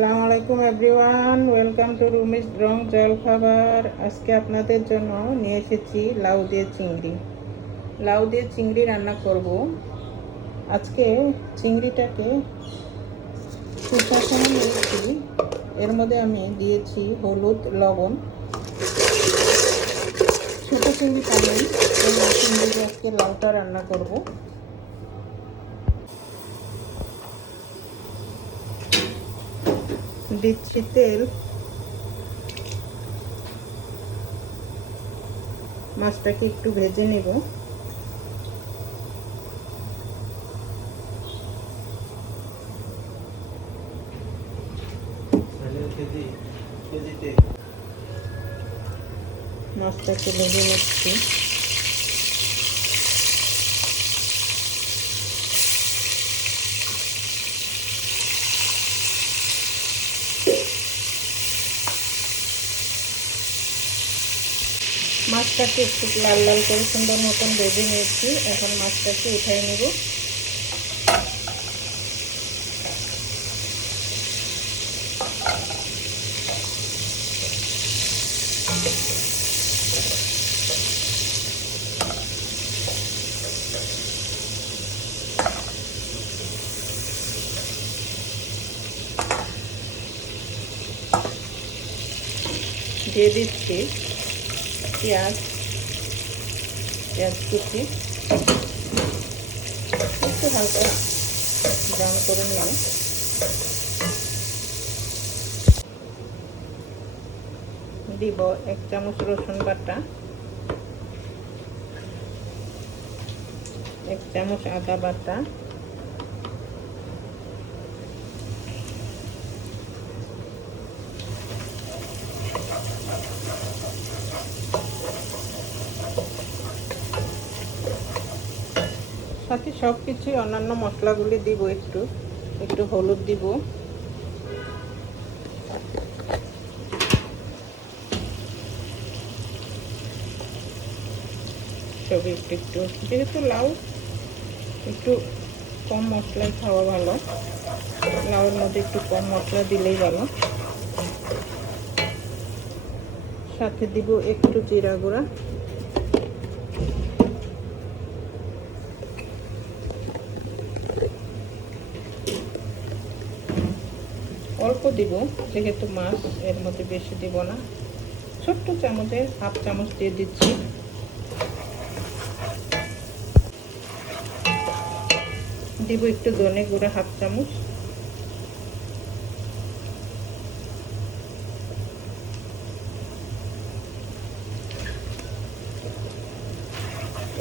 আসসালামু আলাইকুম everyone, welcome to রুমিস রং জলখাবার। আজকে আপনাদের জন্য নিয়ে এসেছি লাউ দিয়ে চিংড়ি রান্না করব। আজকে চিংড়িটাকে শুকনো সময় নিয়েছি, এর মধ্যে আমি দিয়েছি হলুদ, লবণ। ছোটো চিংড়ি পাবেন, এই চিংড়ি দিয়ে আজকে লাউটা রান্না করব। দিচ্ছি তেল, মাছটাকে একটু ভেজে নেব। মাছটাকে ভেজে নিচ্ছি। মাছটাকে একটু লাল লাল করে সুন্দর মতন ভেজে নিয়েছি। এখন মাছটাকে উঠাই নেব। দিয়ে দিচ্ছি পেঁয়াজ কুচি, একটু হালকা ব্রাউন করে নিলাম। দিব 1 চামচ রসুন বাটা, 1 চামচ আদা বাটা, সাথে সব কিছু অন্যান্য মশলাগুলি দিব। একটু হলুদ দিব, সব একটু যেহেতু লাউ একটু কম মশলায় খাওয়া ভালো, লাউয়ের মধ্যে একটু কম মশলা দিলেই ভালো। সাথে দিব একটু জিরা গুঁড়া, অল্প দিব যেহেতু মাছ, এর মধ্যে বেশি দিব না। ছোট্ট চামচে 1/2 চামচ দিয়ে দিচ্ছি। দিব একটু ধনে গুঁড়া 1/2 চামচ,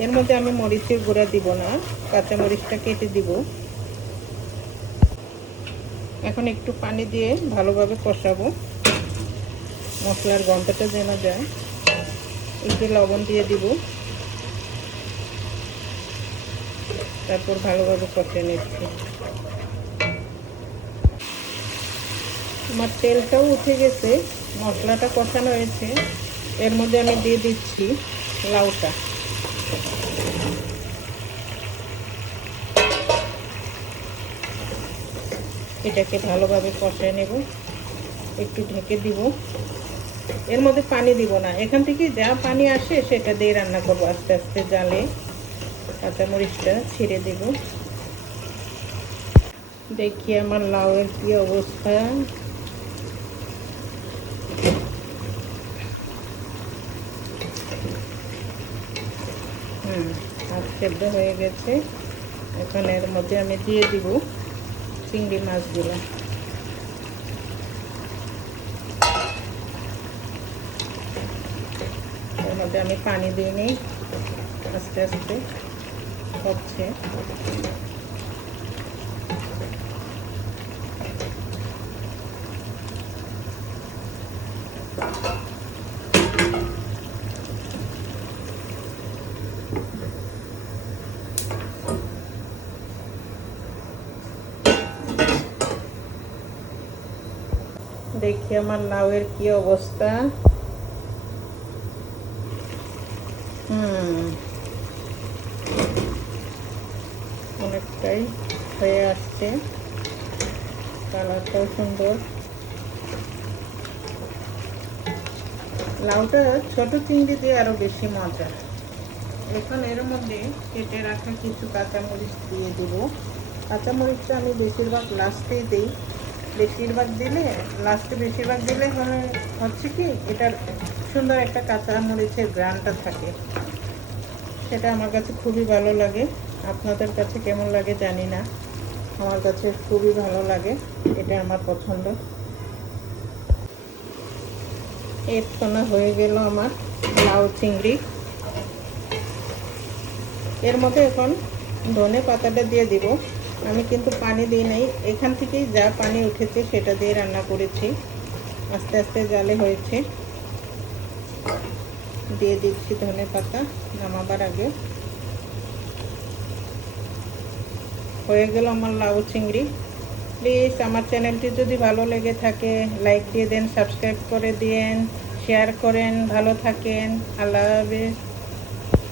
এর মধ্যে আমি মরিচের গুঁড়া দিব না, কাঁচা মরিচটা কেটে দিব। এখন একটু পানি দিয়ে ভালোভাবে কষাবো, মশলার গন্ধটা যেন যায়। একটু লবণ দিয়ে দিব, তারপর ভালোভাবে কষিয়ে নিচ্ছি। আমার তেলটাও উঠে গেছে, মশলাটা কষানো হয়েছে। এর মধ্যে আমি দিয়ে দিচ্ছি লাউটা। এটাকে ভালোভাবে কষিয়ে নেব, একটু ঢেকে দিব। এর মধ্যে পানি দিব না, এখান থেকে যা পানি আসে সেটা দিয়ে রান্না করবো। আস্তে আস্তে জালে কাঁচামরিচটা ছিঁড়ে দেব। দেখি আমার লাউয়ের কি অবস্থা। হাফ সেদ্ধ হয়ে গেছে। এখন এর মধ্যে আমি দিয়ে দিব চিংড়ি মাছগুলো। এর মধ্যে আমি পানি দিয়ে নিই, আস্তে আস্তে হচ্ছে। দেখি আমার লাউয়ের কি অবস্থা। অনেকটাই হয়ে আসছে, কালারটাও সুন্দর। লাউটা ছোট চিংড়ি দিয়ে আরও বেশি মজা। এখন এর মধ্যে কেটে রাখা কিছু কাঁচামরিচ দিয়ে দেব। কাঁচামরিচটা আমি বেশিরভাগ লাস্টেই দিই। বেশিরভাগ দিলে হচ্ছে কি এটার সুন্দর একটা কাঁচামরিচের ঘ্রাণটা থাকে, সেটা আমার কাছে খুবই ভালো লাগে। আপনাদের কাছে কেমন লাগে জানি না, আমার কাছে খুবই ভালো লাগে, এটা আমার পছন্দ। এর সোনা হয়ে গেল আমার লাউ চিংড়ি। এর মধ্যে এখন ধনে পাতাটা দিয়ে দিব। আমি কিন্তু পানি দিই নাই, এখান থেকেই যা পানি উঠেছে সেটা দিয়ে রান্না করেছি, আস্তে আস্তে জালে হয়েছে। দিয়ে দিচ্ছি ধনে পাতা নামাবার আগে। হয়ে গেল আমার লাউ চিংড়ি। প্লিজ আমার চ্যানেলটি যদি ভালো লেগে থাকে লাইক দিয়ে দেন, সাবস্ক্রাইব করে দিন, শেয়ার করেন। ভালো থাকেন, আল্লাহ হাফেজ।